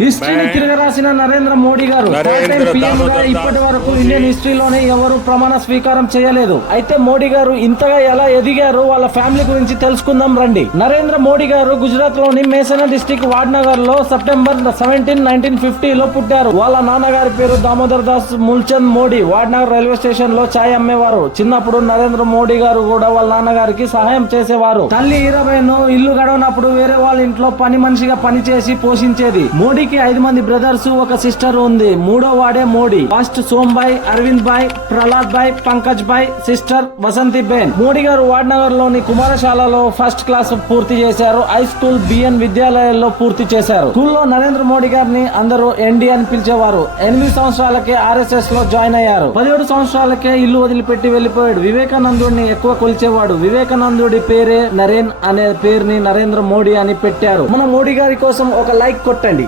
హిస్టరీని తిరగరాసిన నరేంద్ర మోడీ గారు ఇప్పటి వరకు ఇండియన్ హిస్టరీలోనే ఎవరు ప్రమాణ స్వీకారం చేయలేదు. అయితే మోడీ గారు ఇంతగా ఎలా ఎదిగారు వాళ్ళ ఫ్యామిలీ గురించి తెలుసుకుందాం రండి. నరేంద్ర మోడీ గారు గుజరాత్ లోని మేసనా డిస్టిక్ వాడ్నగర్ లో సెప్టెంబర్ 17, 1950 లో పుట్టారు. వాళ్ళ నాన్నగారి పేరు దామోదర్ దాస్ మూల్చంద్ మోడీ. వాడ్నగర్ రైల్వే స్టేషన్ లో చాయ్ అమ్మేవారు. చిన్నప్పుడు నరేంద్ర మోడీ గారు కూడా వాళ్ళ నాన్నగారికి సహాయం చేసేవారు. తల్లి హీరాబాయిను ఇల్లు గడవనప్పుడు వేరే వాళ్ళ ఇంట్లో పని మనిషిగా పనిచేసి పోషించేది. మోడీకి 5 మంది బ్రదర్స్, ఒక సిస్టర్ ఉంది. మూడో వాడే Modi. First సోంబాయ్, Arvind bye, Prahlad bye, Pankaj bye, sister Vasanthi ben. Modi గారు వాడ్నగర్ లోని కుమారశాలలో ఫస్ట్ క్లాస్ పూర్తి చేశారు. హై స్కూల్ బిఎన్ విద్యాలయాల్లో పూర్తి చేశారు. స్కూల్లో నరేంద్ర మోడీ గారిని అందరూ ఎన్డీ అని పిలిచేవారు. 8 సంవత్సరాలకే ఆర్ఎస్ఎస్ లో జాయిన్ అయ్యారు. 17 సంవత్సరాలకే ఇల్లు వదిలిపెట్టి వెళ్లిపోయాడు. వివేకానందుడిని ఎక్కువ కొలిచేవాడు. వివేకానందుడి పేరే నరేన్ అనే పేరుని నరేంద్ర మోడీ అని పెట్టారు. మన మోడీ గారి కోసం ఒక లైక్ కొట్టండి.